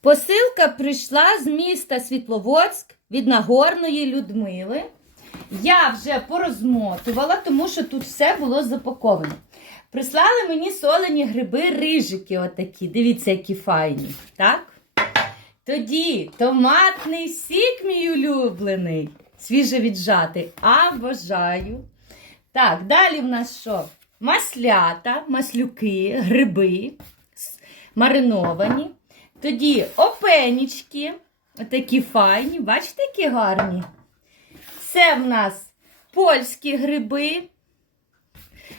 Посилка прийшла з міста Світловодськ від Нагорної Людмили. Я вже порозмотувала, тому що тут все було запаковано. Прислали мені солені гриби рижики отакі. Дивіться, які файні. Так? Тоді томатний сік, мій улюблений. Свіже віджатий. А. Так, далі в нас що? Маслята, маслюки, гриби мариновані. Тоді опенічки, отакі файні, бачите, які гарні. Це в нас польські гриби.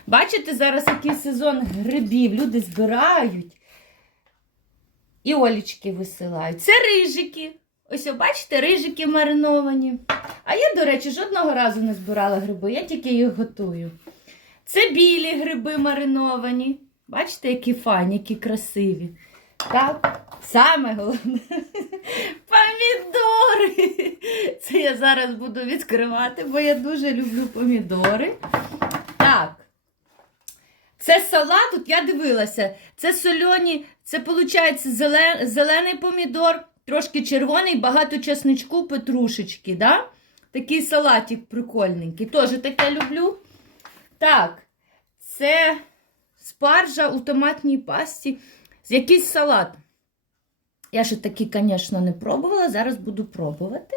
Бачите, зараз який сезон грибів. Люди збирають і олічки висилають. Це рижики. Ось, бачите, рижики мариновані. А я, до речі, жодного разу не збирала гриби, я тільки їх готую. Це білі гриби мариновані. Бачите, які файні, які красиві. Так, саме головне. Помідори. Це я зараз буду відкривати, бо я дуже люблю помідори. Так. Це салат, тут я дивилася. Це сольоні, це виходить зелен, зелений помідор, трошки червоний, багато чесничку, петрушечки. Да? Такий салатик прикольненький. Теж таке люблю. Так, це спаржа у томатній пасті. Якийсь салат. Я ще такий, звісно, не пробувала, зараз буду пробувати.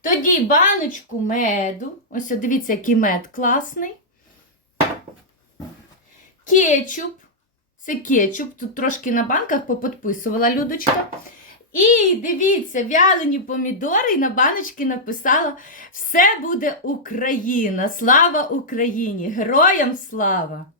Тоді баночку меду. Ось дивіться, який мед класний. Кетчуп. Це кетчуп. Тут трошки на банках поподписувала Людочка. І дивіться, вялені помідори, і на баночці написала: Все буде Україна! Слава Україні! Героям слава!